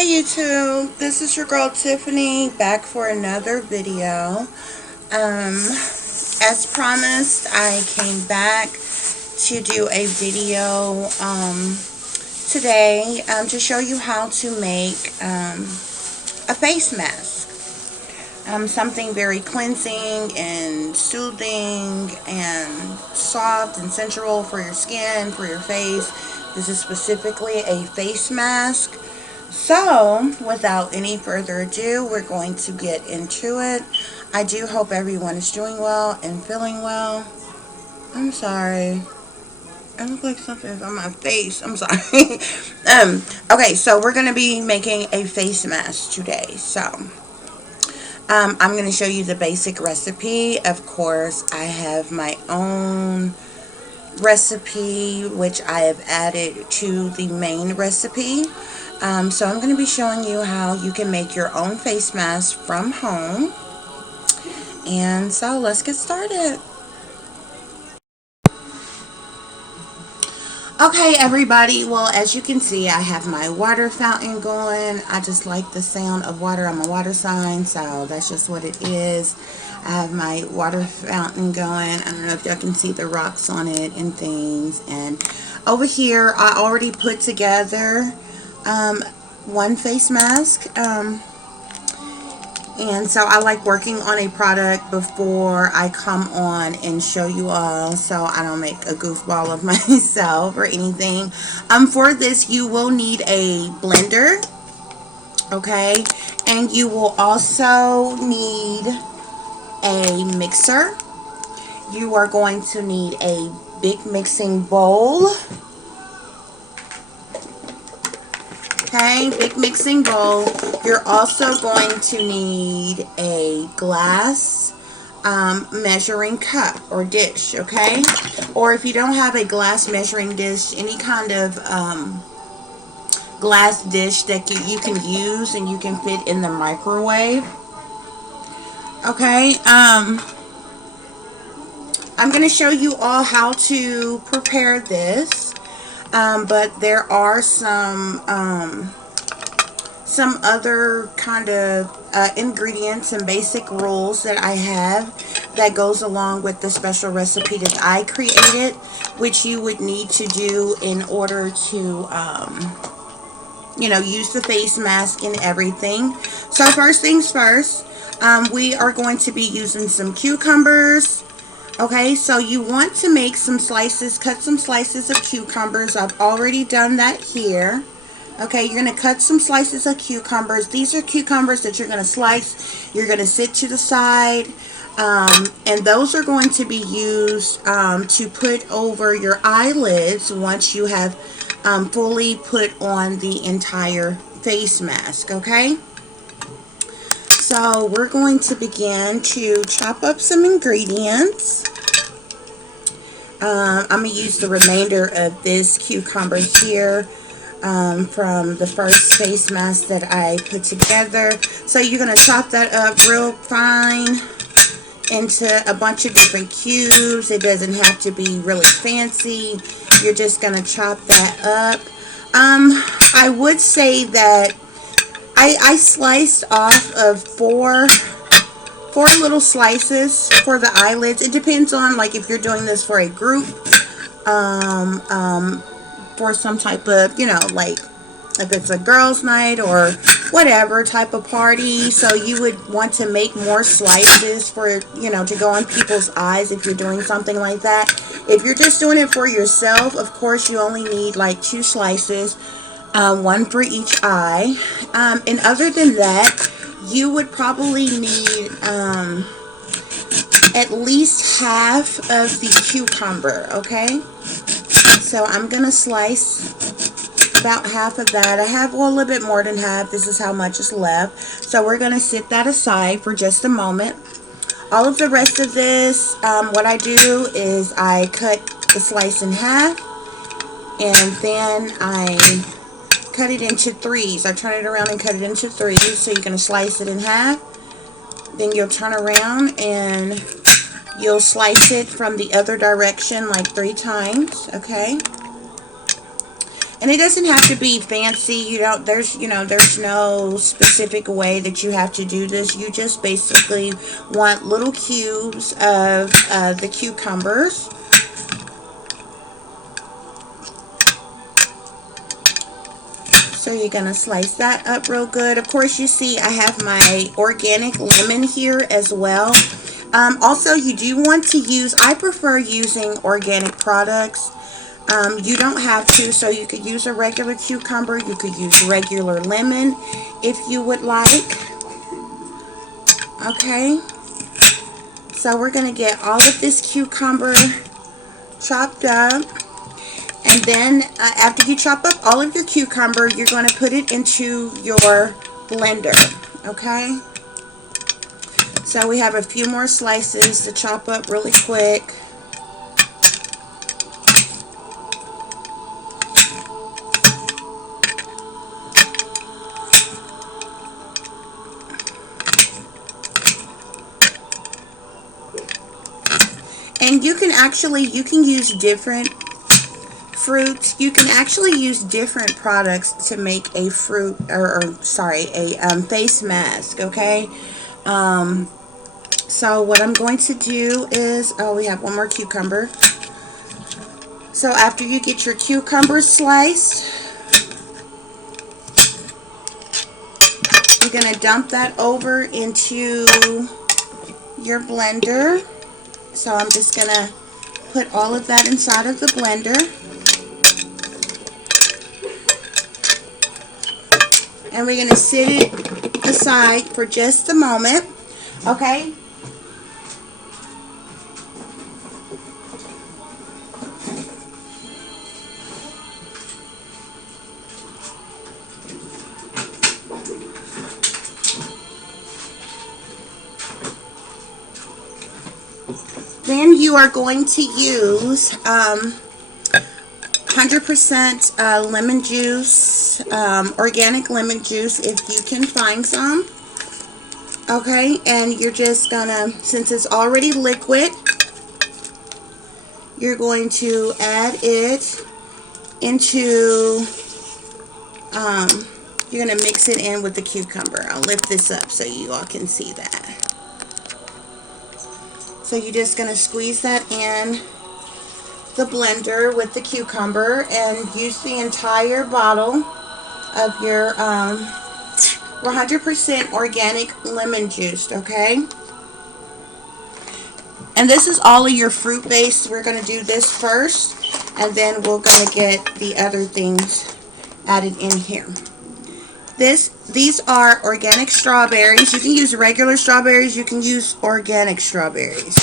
Hey YouTube, this is your girl Tiffany back for another video. As promised, I came back to do a video today to show you how to make a face mask. Something very cleansing and soothing and soft and sensual for your skin, for your face. This is specifically a face mask. So, without any further ado, we're going to get into it. I do hope everyone is doing well and feeling well. I'm sorry. I look like something's on my face. I'm sorry. Okay, so we're going to be making a face mask today. So, I'm going to show you the basic recipe. Of course, I have my own recipe, which I have added to the main recipe. So I'm going to be showing you how you can make your own face mask from home. And so let's get started. Okay, everybody, well, as you can see, I have my water fountain going. I just like the sound of water. I'm a water sign, so that's just what it is. I have my water fountain going. I don't know if y'all can see the rocks on it and things. And over here, I already put together one face mask. And so I like working on a product before I come on and show you all, so I don't make a goofball of myself or anything. For this, you will need a blender, okay? And you will also need a mixer. You are going to need a big mixing bowl. Okay, big mixing bowl. You're also going to need a glass measuring cup or dish, okay? Or if you don't have a glass measuring dish, any kind of glass dish that you can use and you can fit in the microwave. Okay, I'm going to show you all how to prepare this. But there are some other kind of ingredients and basic rules that I have that goes along with the special recipe that I created, which you would need to do in order to, use the face mask and everything. So first things first, we are going to be using some cucumbers. Okay, so you want to make some slices, cut some slices of cucumbers. I've already done that here. Okay, you're going to cut some slices of cucumbers. These are cucumbers that you're going to slice. You're going to sit to the side. And those are going to be used to put over your eyelids once you have fully put on the entire face mask. Okay. So we're going to begin to chop up some ingredients. I'm going to use the remainder of this cucumber here from the first face mask that I put together. So you're going to chop that up real fine into a bunch of different cubes. It doesn't have to be really fancy. You're just going to chop that up. I would say that I sliced off of four little slices for the eyelids. It depends on, like, if you're doing this for a group, for some type of, like if it's a girls' night or whatever type of party. So you would want to make more slices for, to go on people's eyes if you're doing something like that. If you're just doing it for yourself, of course, you only need like 2 slices. One for each eye. And other than that, you would probably need at least half of the cucumber, okay? So I'm going to slice about half of that. I have a little bit more than half. This is how much is left. So we're going to set that aside for just a moment. All of the rest of this, what I do is I cut the slice in half, and then I cut it into 3s. I turn it around and cut it into 3s. So you're going to slice it in half. Then you'll turn around and you'll slice it from the other direction like 3 times. Okay. And it doesn't have to be fancy. There's no specific way that you have to do this. You just basically want little cubes of the cucumbers. So you're going to slice that up real good. Of course, you see I have my organic lemon here as well. Also, you do want to use, I prefer using organic products. You don't have to, so you could use a regular cucumber. You could use regular lemon if you would like. Okay. So we're going to get all of this cucumber chopped up. And then after you chop up all of your cucumber, you're going to put it into your blender. Okay. So we have a few more slices to chop up really quick. And you can use different fruits. You can actually use different products to make a face mask, okay? So what I'm going to do is, we have one more cucumber. So after you get your cucumber sliced, you're going to dump that over into your blender. So I'm just going to put all of that inside of the blender. And we're going to sit it aside for just a moment. Okay? Then you are going to use 100% lemon juice, organic lemon juice if you can find some. Okay, and you're just gonna, since it's already liquid, you're going to add it into, you're gonna mix it in with the cucumber. I'll lift this up so you all can see that. So you're just going to squeeze that in the blender with the cucumber and use the entire bottle of your 100% organic lemon juice, okay? And this is all of your fruit base. We're going to do this first, and then we're going to get the other things added in here. These are organic strawberries. You can use regular strawberries. You can use organic strawberries.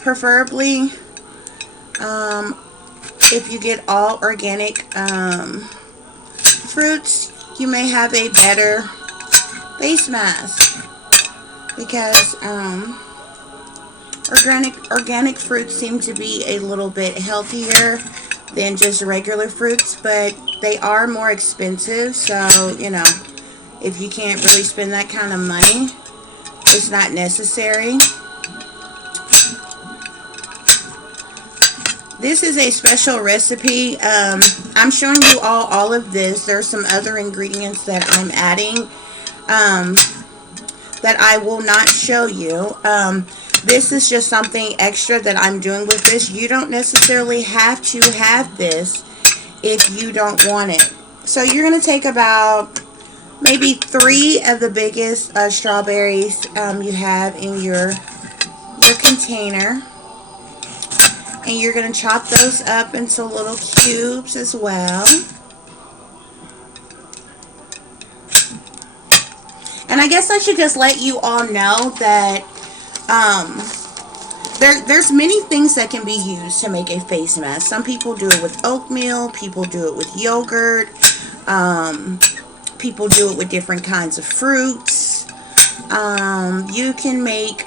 Preferably, if you get all organic fruits, you may have a better face mask because organic fruits seem to be a little bit healthier than just regular fruits, but they are more expensive, so if you can't really spend that kind of money, it's not necessary. This is a special recipe. I'm showing you all of this. There's some other ingredients that I'm adding that I will not show you. This is just something extra that I'm doing with this. You don't necessarily have to have this if you don't want it. So you're going to take about maybe 3 of the biggest strawberries you have in your container. And you're going to chop those up into little cubes as well. And I guess I should just let you all know that there's many things that can be used to make a face mask. Some people do it with oatmeal. People do it with yogurt. People do it with different kinds of fruits. You can make...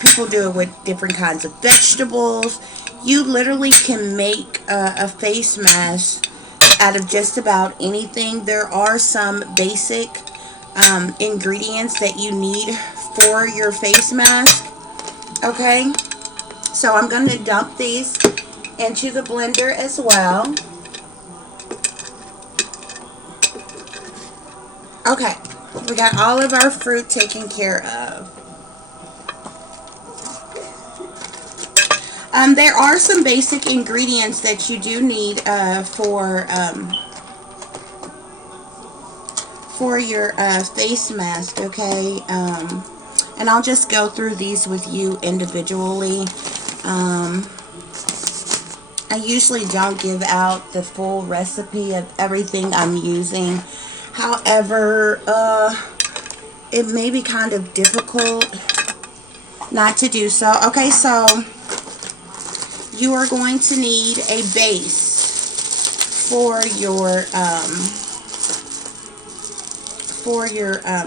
people do it with different kinds of vegetables. You literally can make a face mask out of just about anything. There are some basic ingredients that you need for your face mask. Okay, so I'm going to dump these into the blender as well. Okay, we got all of our fruit taken care of. There are some basic ingredients that you do need for your face mask, okay? And I'll just go through these with you individually. I usually don't give out the full recipe of everything I'm using. However, it may be kind of difficult not to do so. Okay, so you are going to need a base for your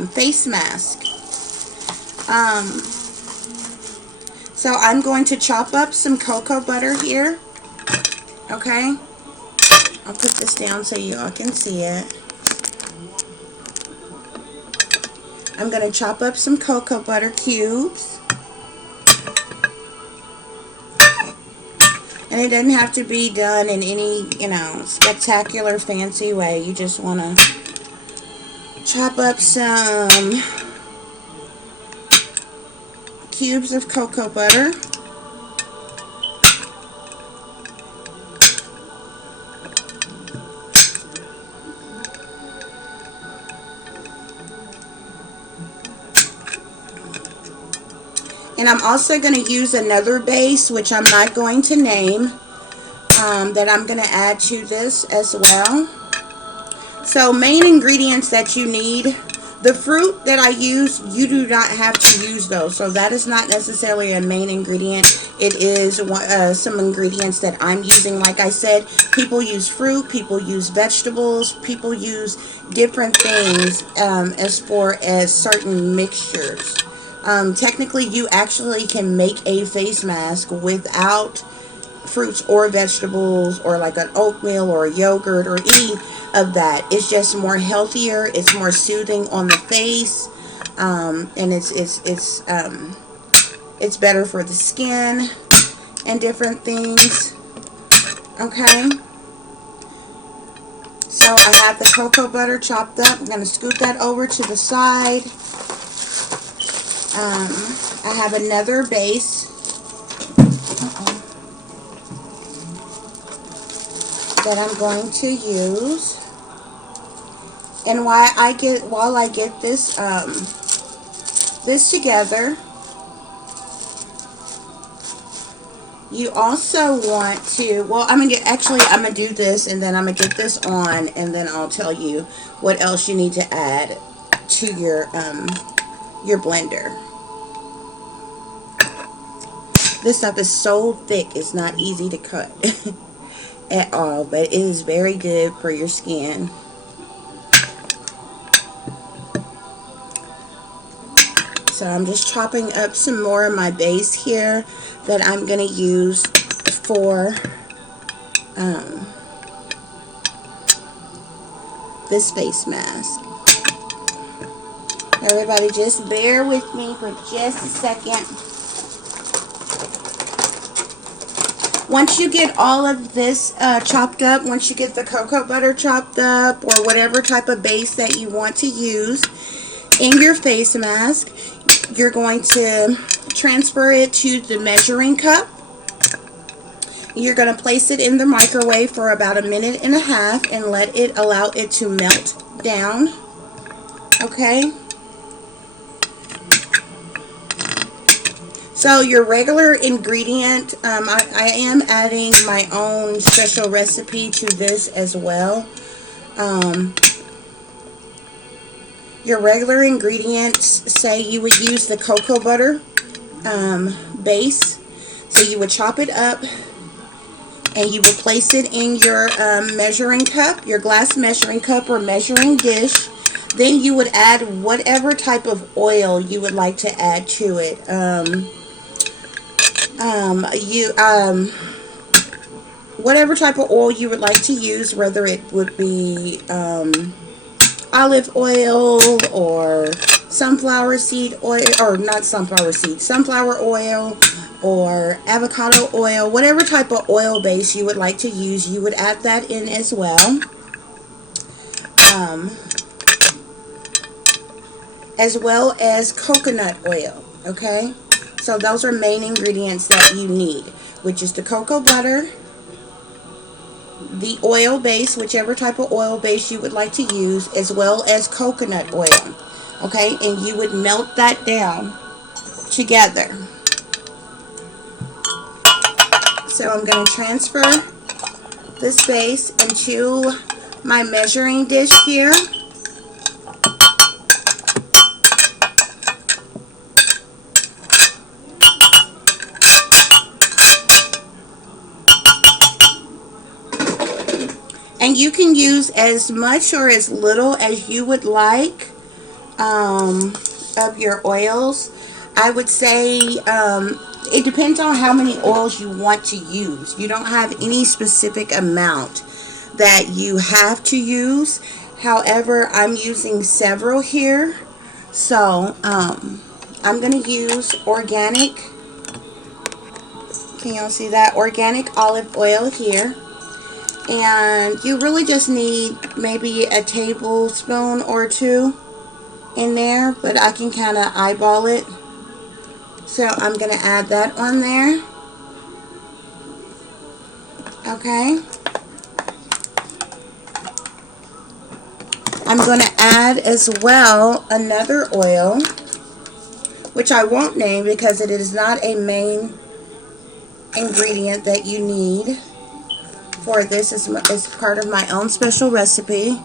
face mask. So I'm going to chop up some cocoa butter here. Okay, I'll put this down so you all can see it. I'm going to chop up some cocoa butter cubes. And it doesn't have to be done in any, spectacular fancy way. You just want to chop up some cubes of cocoa butter. And I'm also going to use another base, which I'm not going to name, that I'm going to add to this as well. So main ingredients that you need. The fruit that I use, you do not have to use those. So that is not necessarily a main ingredient. It is some ingredients that I'm using. Like I said, people use fruit, people use vegetables, people use different things as far as certain mixtures. Technically, you actually can make a face mask without fruits or vegetables or like an oatmeal or a yogurt or any of that. It's just more healthier. It's more soothing on the face, and it's better for the skin and different things. Okay. So I have the cocoa butter chopped up. I'm going to scoot that over to the side. I have another base that I'm going to use, and while I get this this together, you also want to, well, I'm gonna do this, and then I'm gonna get this on, and then I'll tell you what else you need to add to your blender. This stuff is so thick, it's not easy to cut at all, but it is very good for your skin. So I'm just chopping up some more of my base here that I'm going to use for this face mask. Everybody just bear with me for just a second. Once you get all of this chopped up, once you get the cocoa butter chopped up or whatever type of base that you want to use in your face mask, you're going to transfer it to the measuring cup. You're going to place it in the microwave for about 1.5 minutes and allow it to melt down. Okay? So your regular ingredient, I am adding my own special recipe to this as well. Your regular ingredients, say you would use the cocoa butter base. So you would chop it up and you would place it in your measuring cup, your glass measuring cup or measuring dish. Then you would add whatever type of oil you would like to add to it. Whatever type of oil you would like to use, whether it would be olive oil or sunflower seed oil, or not sunflower seed, sunflower oil, or avocado oil, whatever type of oil base you would like to use, you would add that in as well. Um, as well as coconut oil, okay? So those are main ingredients that you need, which is the cocoa butter, the oil base, whichever type of oil base you would like to use, as well as coconut oil, okay? And you would melt that down together. So I'm going to transfer this base into my measuring dish here. And you can use as much or as little as you would like of your oils. I would say it depends on how many oils you want to use. You don't have any specific amount that you have to use. However, I'm using several here. So I'm going to use organic. Can y'all see that? Organic olive oil here. And you really just need maybe a tablespoon or two in there, but I can kind of eyeball it. So I'm going to add that on there. Okay. I'm going to add as well another oil, which I won't name because it is not a main ingredient that you need for this. Is part of my own special recipe.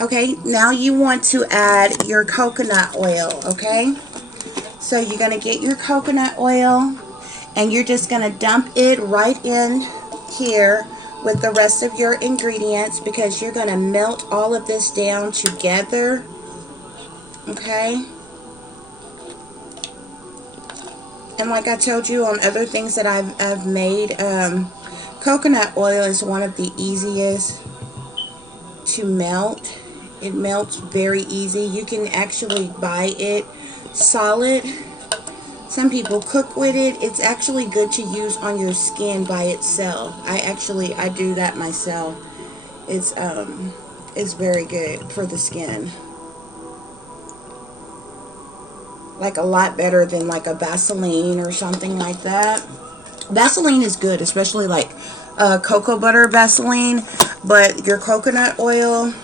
Okay, now you want to add your coconut oil, okay? So you're going to get your coconut oil and you're just going to dump it right in here with the rest of your ingredients because you're going to melt all of this down together, okay? And like I told you on other things that I've made, coconut oil is one of the easiest to melt. It melts very easy. You can actually buy it solid. Some people cook with it. It's actually good to use on your skin by itself. I do that myself. It's very good for the skin. Like a lot better than like a Vaseline or something like that. Vaseline is good, especially like cocoa butter Vaseline, but your coconut oil,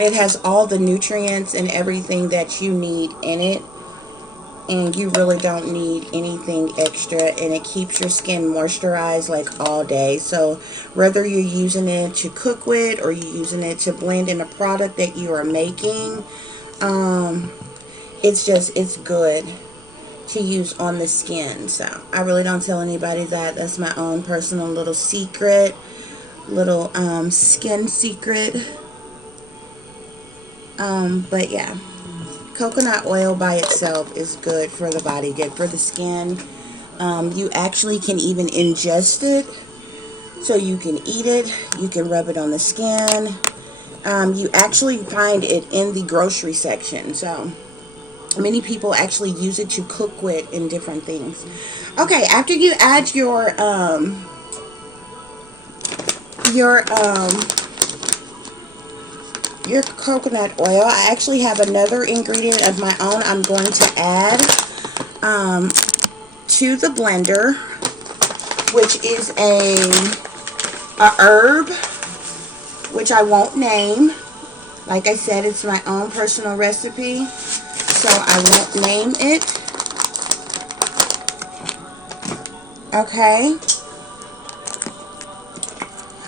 it has all the nutrients and everything that you need in it, and you really don't need anything extra, and it keeps your skin moisturized like all day. So whether you're using it to cook with or you're using it to blend in a product that you are making, it's good to use on the skin. So I really don't tell anybody that. That's my own personal little secret, little skin secret. But yeah, coconut oil by itself is good for the body, good for the skin. You actually can even ingest it, so you can eat it, you can rub it on the skin. You actually find it in the grocery section, so many people actually use it to cook with in different things. Okay, after you add your coconut oil, I actually have another ingredient of my own I'm going to add to the blender, which is a herb, which I won't name. Like I said, it's my own personal recipe, so I won't name it. Okay.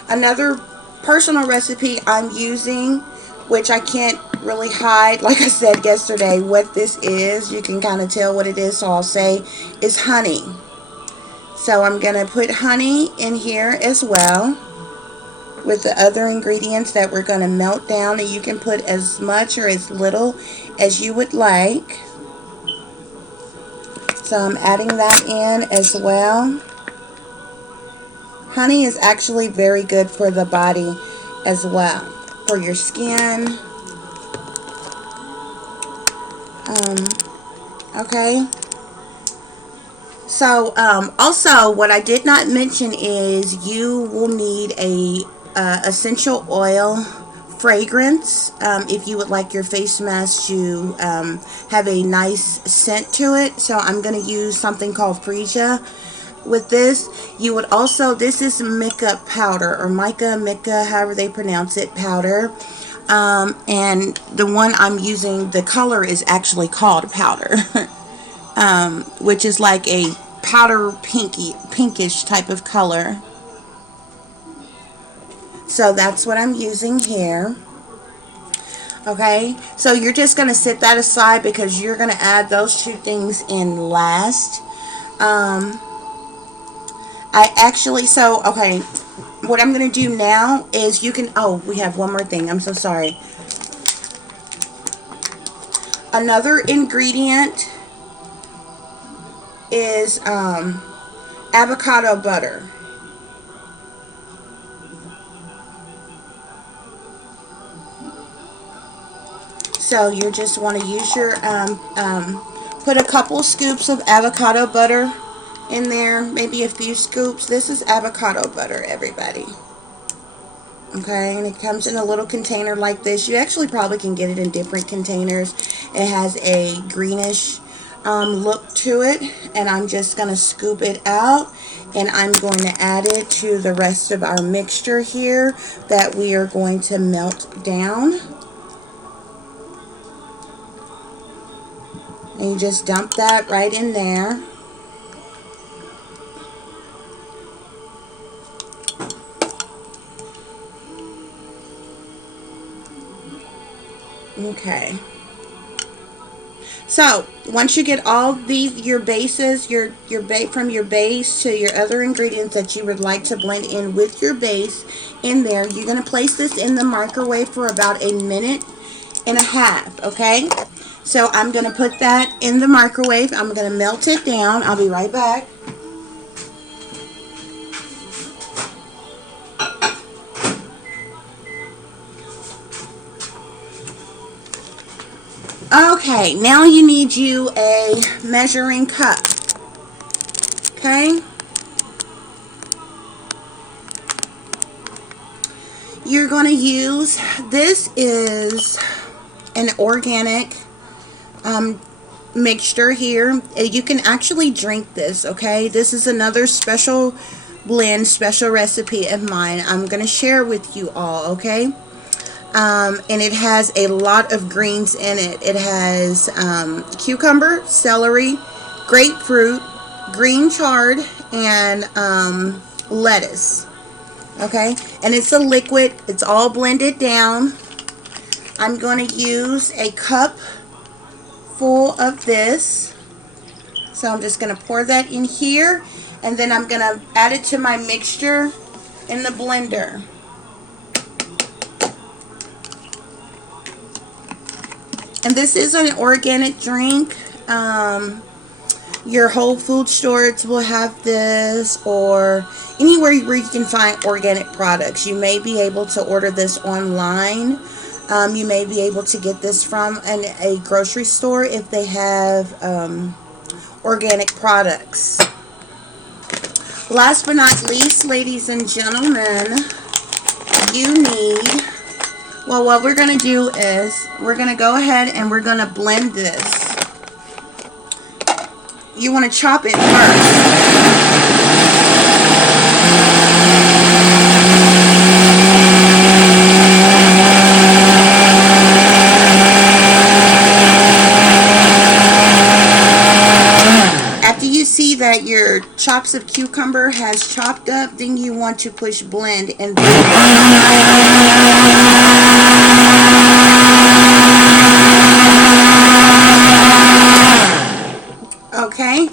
Another personal recipe I'm using, which I can't really hide, like I said yesterday, what this is. You can kind of tell what it is, so I'll say is honey. So I'm going to put honey in here as well with the other ingredients that we're going to melt down, and you can put as much or as little as you would like. So I'm adding that in as well. Honey is actually very good for the body as well, for your skin. Okay. So also what I did not mention is you will need a essential oil fragrance if you would like your face mask to have a nice scent to it. So I'm going to use something called Freesia with this. You would also, this is mica powder, or mica, however they pronounce it, powder. And the one I'm using, the color is actually called powder. Which is like a powder pinkish type of color. So that's what I'm using here. Okay, so you're just going to set that aside because you're going to add those two things in last. I actually, so, okay, what I'm going to do now is you can, oh, we have one more thing. I'm so sorry. Another ingredient is avocado butter. So you just want to use your, put a couple scoops of avocado butter in there, maybe a few scoops. This is avocado butter, everybody. Okay, and it comes in a little container like this. You actually probably can get it in different containers. It has a greenish look to it, and I'm just going to scoop it out, and I'm going to add it to the rest of our mixture here that we are going to melt down. And you just dump that right in there. Okay. So once you get all these, your bases, your from your base to your other ingredients that you would like to blend in with your base in there, you're going to place this in the microwave for about 1.5 minutes. Okay. So I'm going to put that in the microwave. I'm going to melt it down. I'll be right back. Okay, now you need you a measuring cup. Okay. You're going to use, this is an organic mixture here. You can actually drink this, okay? This is another special blend, special recipe of mine. I'm going to share with you all, okay? And it has a lot of greens in it. It has cucumber, celery, grapefruit, green chard, and lettuce. Okay, and it's a liquid. It's all blended down. I'm going to use a cup full of this. So I'm just going to pour that in here, and then I'm going to add it to my mixture in the blender. And this is an organic drink. Your Whole Food stores will have this, or anywhere where you can find organic products. You may be able to order this online. You may be able to get this from a grocery store if they have organic products. Last but not least, ladies and gentlemen, you need, well, what we're going to do is we're going to go ahead and we're going to blend this. You want to chop it first. After you see that your chops of cucumber has chopped up, then you want to push blend and okay.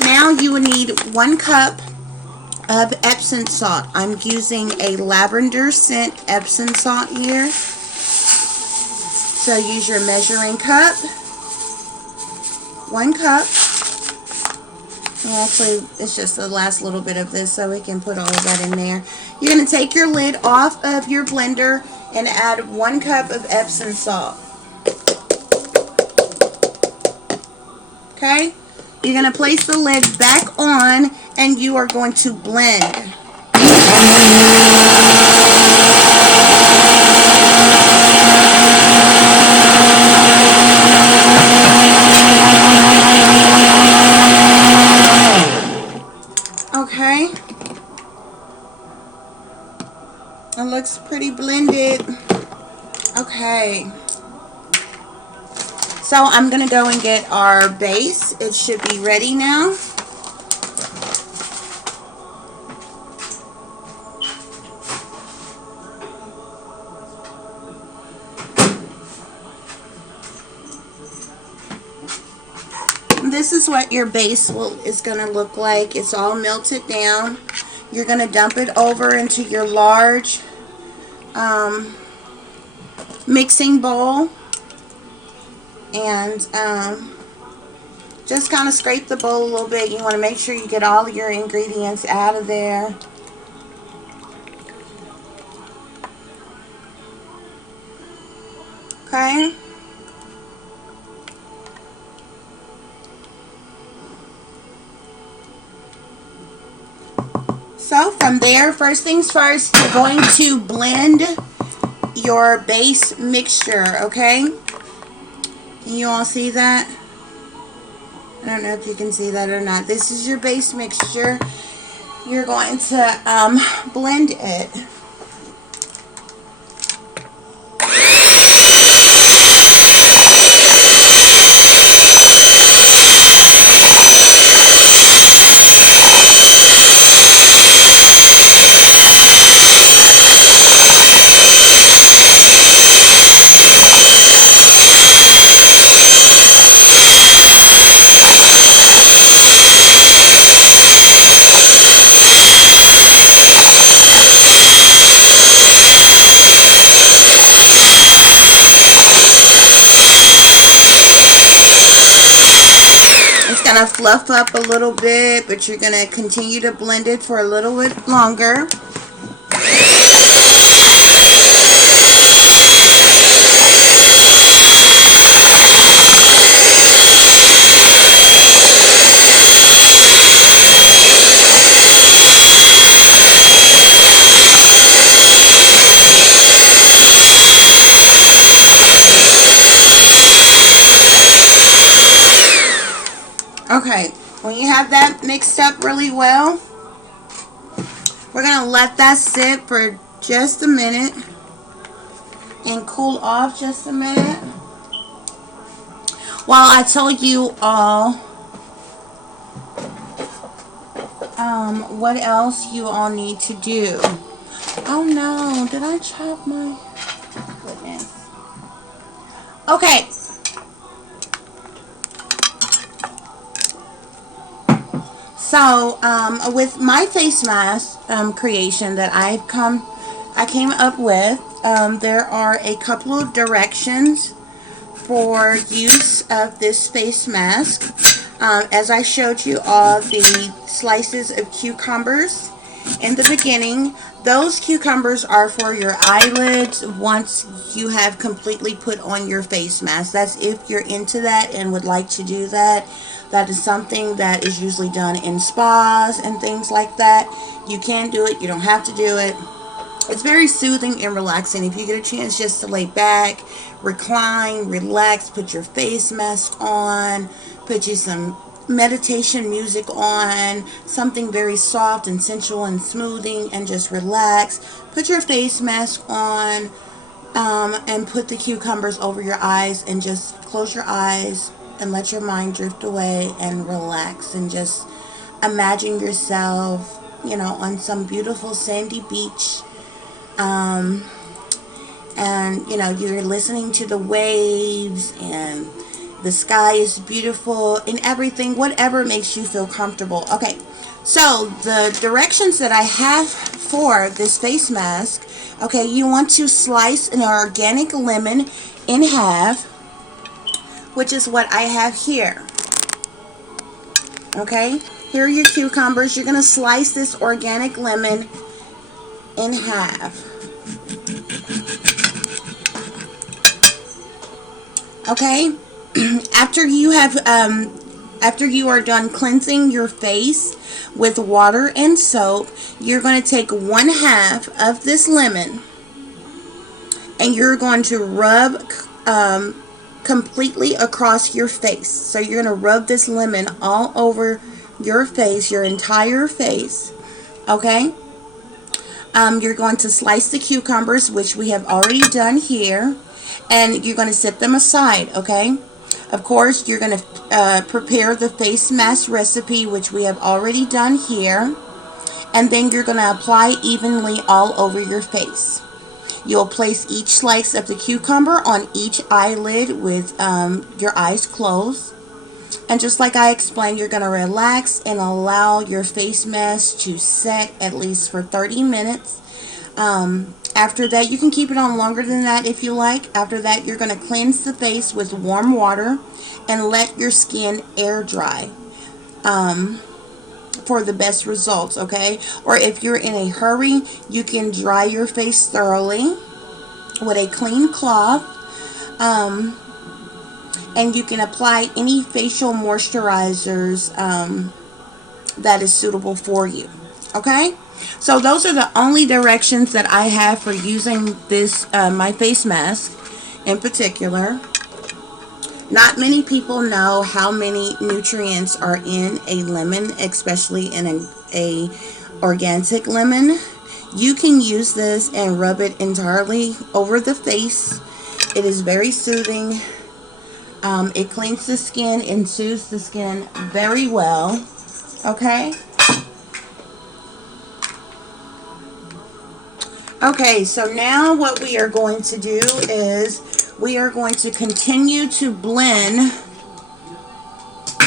Now you will need 1 cup of Epsom salt. I'm using a lavender scent Epsom salt here. So use your measuring cup. 1 cup. Well, actually, it's just the last little bit of this, so we can put all of that in there. You're going to take your lid off of your blender and add 1 cup of Epsom salt. Okay? You're going to place the lid back on and you are going to blend. Okay? It looks pretty blended. Okay. So I'm going to go and get our base. It should be ready now. This is what your base is going to look like. It's all melted down. You're going to dump it over into your large mixing bowl. And just kind of scrape the bowl a little bit. You want to make sure you get all of your ingredients out of there. Okay. So from there, first things first, you're going to blend your base mixture, okay? Can you all see that? I don't know if you can see that or not. This is your base mixture. You're going to blend it. Gonna fluff up a little bit, but you're gonna continue to blend it for a little bit longer. Okay, when you have that mixed up really well, we're going to let that sit for just a minute and cool off just a minute while I tell you all what else you all need to do. Oh no, did I chop my goodness? Okay. So, with my face mask creation that I came up with, there are a couple of directions for use of this face mask. As I showed you all the slices of cucumbers in the beginning, those cucumbers are for your eyelids once you have completely put on your face mask. That's if you're into that and would like to do that. That is something that is usually done in spas and things like that. You can do it. You don't have to do it. It's very soothing and relaxing. If you get a chance just to lay back, recline, relax, put your face mask on, put you some meditation music on, something very soft and sensual and smoothing, and just relax. Put your face mask on and put the cucumbers over your eyes and just close your eyes and let your mind drift away and relax and just imagine yourself, you know, on some beautiful sandy beach. And you know, you're listening to the waves and the sky is beautiful and everything, whatever makes you feel comfortable. Okay, so the directions that I have for this face mask, okay, you want to slice an organic lemon in half, which is what I have here. Okay, here are your cucumbers. You're going to slice this organic lemon in half. Okay, after you have After you are done cleansing your face with water and soap, you're going to take 1/2 of this lemon and you're going to rub completely across your face. So you're going to rub this lemon all over your face, your entire face. Okay? You're going to slice the cucumbers, which we have already done here, and you're going to set them aside. Okay? Of course, you're going to prepare the face mask recipe, which we have already done here, and then you're going to apply evenly all over your face. You'll place each slice of the cucumber on each eyelid with your eyes closed. And just like I explained, you're going to relax and allow your face mask to set at least for 30 minutes. After that, you can keep it on longer than that if you like. After that, you're going to cleanse the face with warm water and let your skin air dry for the best results, okay? Or if you're in a hurry, you can dry your face thoroughly with a clean cloth. And you can apply any facial moisturizers that is suitable for you. Okay? So those are the only directions that I have for using this, my face mask in particular. Not many people know how many nutrients are in a lemon, especially in a organic lemon. You can use this and rub it entirely over the face. It is very soothing. It cleans the skin and soothes the skin very well. Okay? Okay, so now what we are going to do is we are going to continue to blend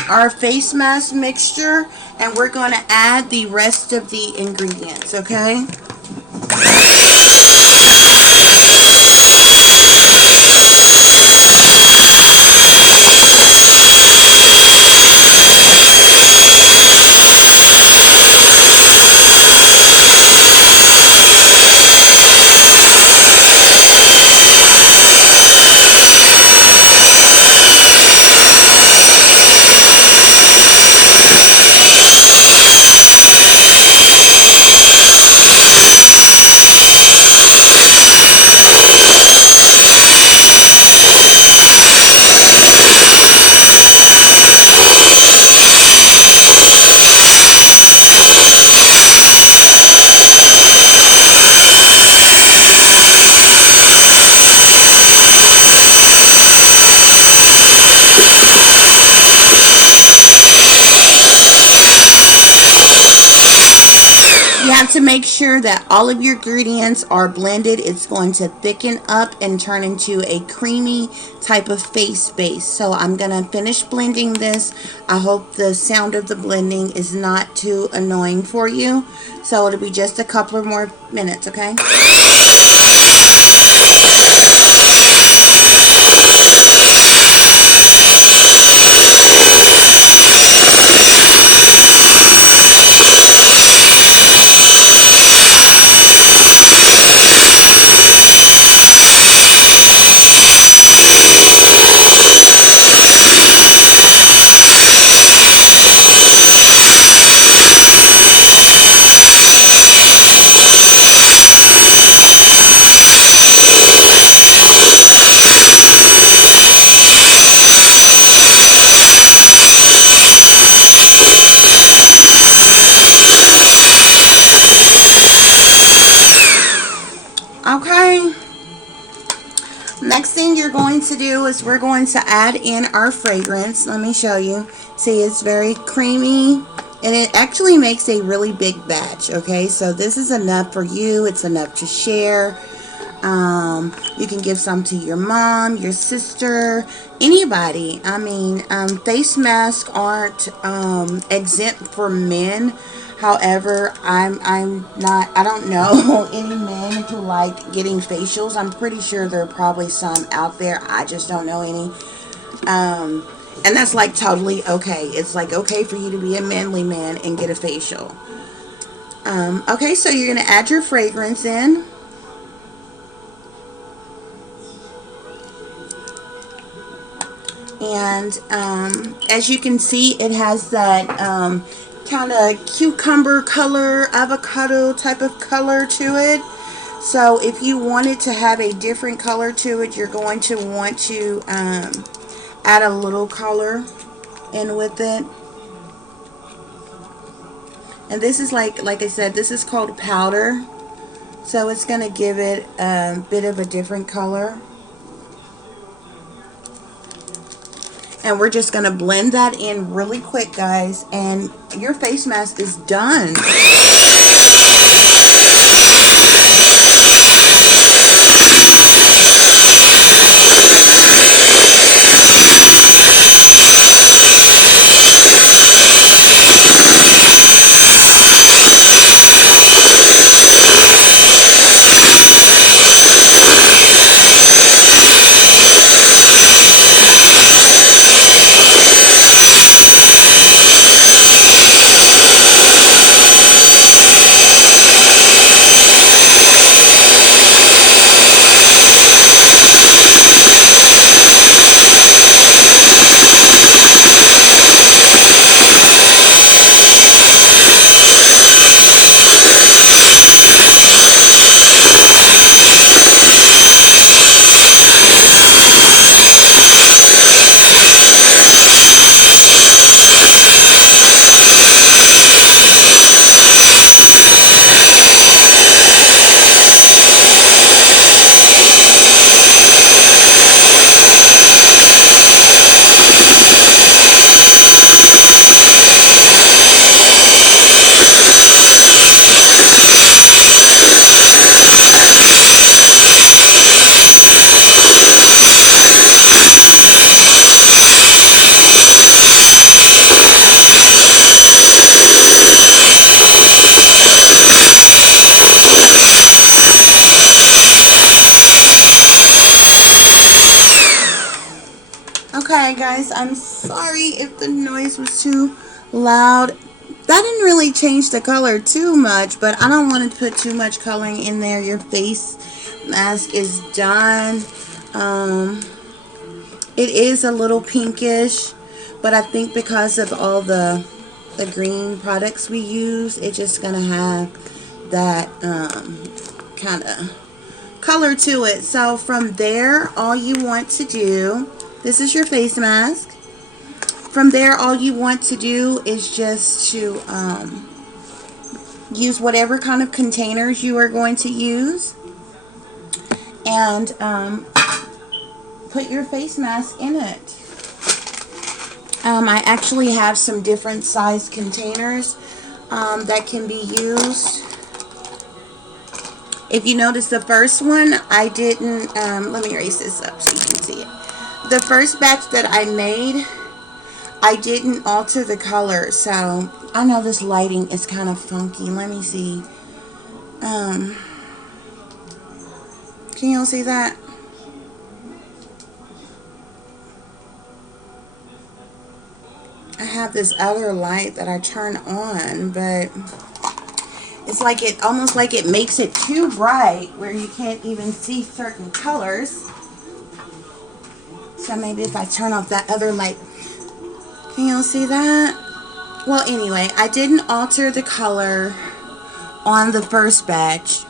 our face mask mixture, and we're going to add the rest of the ingredients, okay? You have to make sure that all of your ingredients are blended. It's going to thicken up and turn into a creamy type of face base. So I'm going to finish blending this. I hope the sound of the blending is not too annoying for you. So it'll be just a couple of more minutes, okay? Okay. Next thing you're going to do is we're going to add in our fragrance. Let me show you. See, it's very creamy and it actually makes a really big batch. Okay, so this is enough for you. It's enough to share. You can give some to your mom, your sister, anybody. I mean, face masks aren't exempt for men. However, I don't know any men who like getting facials. I'm pretty sure there are probably some out there. I just don't know any. And that's like totally okay. It's like okay for you to be a manly man and get a facial. Okay, so you're going to add your fragrance in. And as you can see, it has that kind of cucumber color, avocado type of color to it. So if you wanted to have a different color to it, you're going to want to add a little color in with it. And this is like I said, this is called powder. So it's going to give it a bit of a different color. And we're just going to blend that in really quick, guys. And your face mask is done. Okay, guys, I'm sorry if the noise was too loud. That didn't really change the color too much, but I don't want to put too much coloring in there. Your face mask is done. It is a little pinkish, but I think because of all the green products we use, it's just going to have that kind of color to it. So from there, all you want to do, this is your face mask. From there, all you want to do is just to use whatever kind of containers you are going to use, and put your face mask in it. I actually have some different size containers that can be used. If you notice, the first one I didn't, let me erase this up so you can see it. The first batch that I made, I didn't alter the color. So I know this lighting is kind of funky. Let me see. Can y'all see that? I have this other light that I turn on, but it's like it almost like it makes it too bright where you can't even see certain colors. So maybe if I turn off that other light, can y'all see that? Well, anyway, I didn't alter the color on the first batch.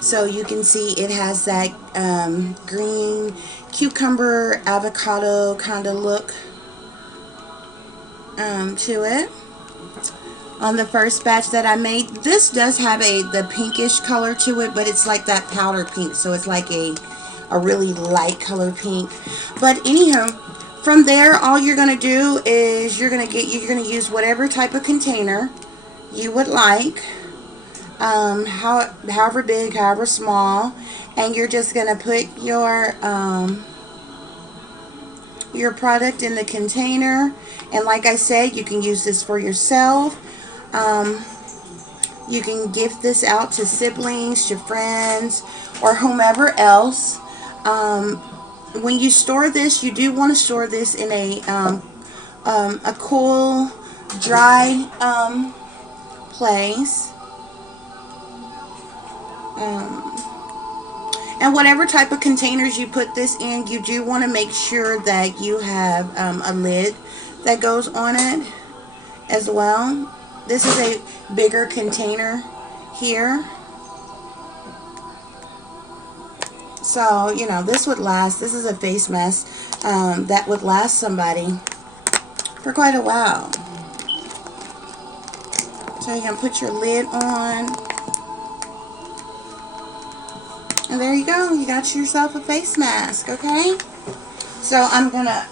So you can see it has that green cucumber avocado kind of look to it. On the first batch that I made, this does have the pinkish color to it, but it's like that powder pink, so it's like a really light color pink. But anyhow, from there, all you're going to do is you're going to use whatever type of container you would like, however big, however small, and you're just going to put your product in the container. And like I said, you can use this for yourself. You can gift this out to siblings, to friends, or whomever else. When you store this, you do want to store this in a cool, dry place. And whatever type of containers you put this in, you do want to make sure that you have a lid that goes on it as well. This is a bigger container here. So, you know, this would last. This is a face mask that would last somebody for quite a while. So you can put your lid on. And there you go. You got yourself a face mask, okay? So I'm going to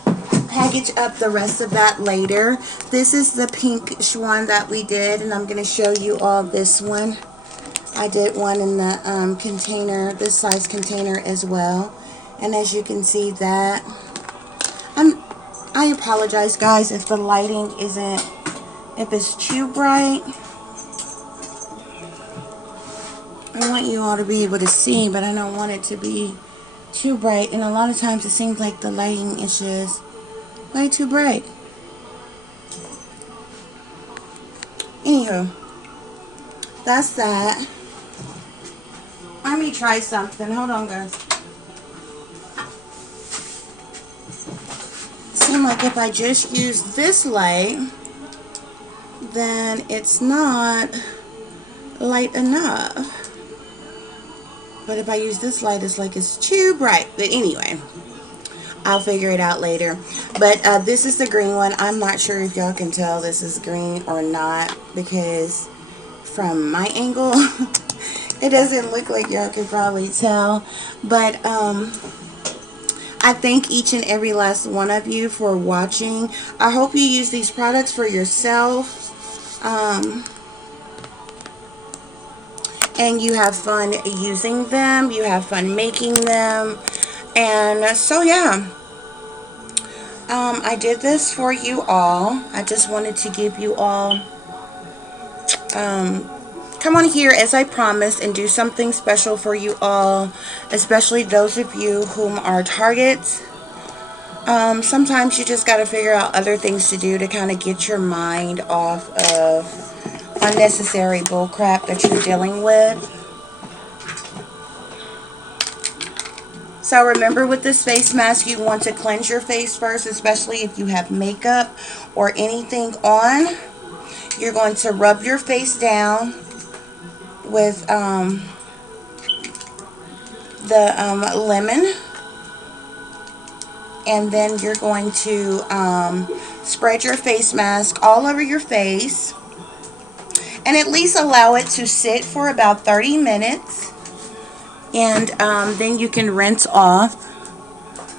package up the rest of that later. This is the pink one that we did, and I'm going to show you all this one. I did one in the container, this size container as well. And as you can see that, I apologize guys if the lighting isn't, if it's too bright. I want you all to be able to see, but I don't want it to be too bright. And a lot of times it seems like the lighting is just way too bright. Anywho, that's that. Let me try something. Hold on, guys. Seems like if I just use this light, then it's not light enough. But if I use this light, it's like it's too bright. But anyway, I'll figure it out later. But this is the green one. I'm not sure if y'all can tell this is green or not, because from my angle, it doesn't look like y'all can probably tell. But I thank each and every last one of you for watching. I hope you use these products for yourself. And you have fun using them, you have fun making them, and so yeah, I did this for you all. I just wanted to give you all, come on here as I promised and do something special for you all, especially those of you whom are targets. Sometimes you just got to figure out other things to do to kind of get your mind off of unnecessary bullcrap that you're dealing with. So remember, with this face mask, you want to cleanse your face first, especially if you have makeup or anything on. You're going to rub your face down with the lemon, and then you're going to spread your face mask all over your face. And at least allow it to sit for about 30 minutes. And then you can rinse off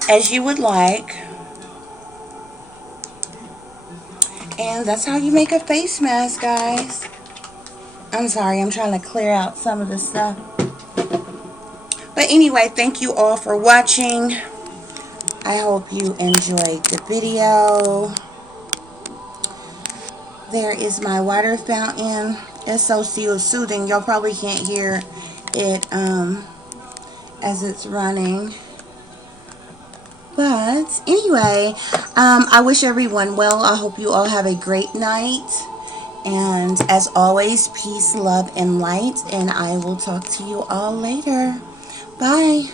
as you would like. And that's how you make a face mask, guys. I'm sorry, I'm trying to clear out some of the stuff. But anyway, thank you all for watching. I hope you enjoyed the video. There is my water fountain. It's so soothing. Y'all probably can't hear it as it's running. But anyway, I wish everyone well. I hope you all have a great night. And as always, peace, love, and light. And I will talk to you all later. Bye.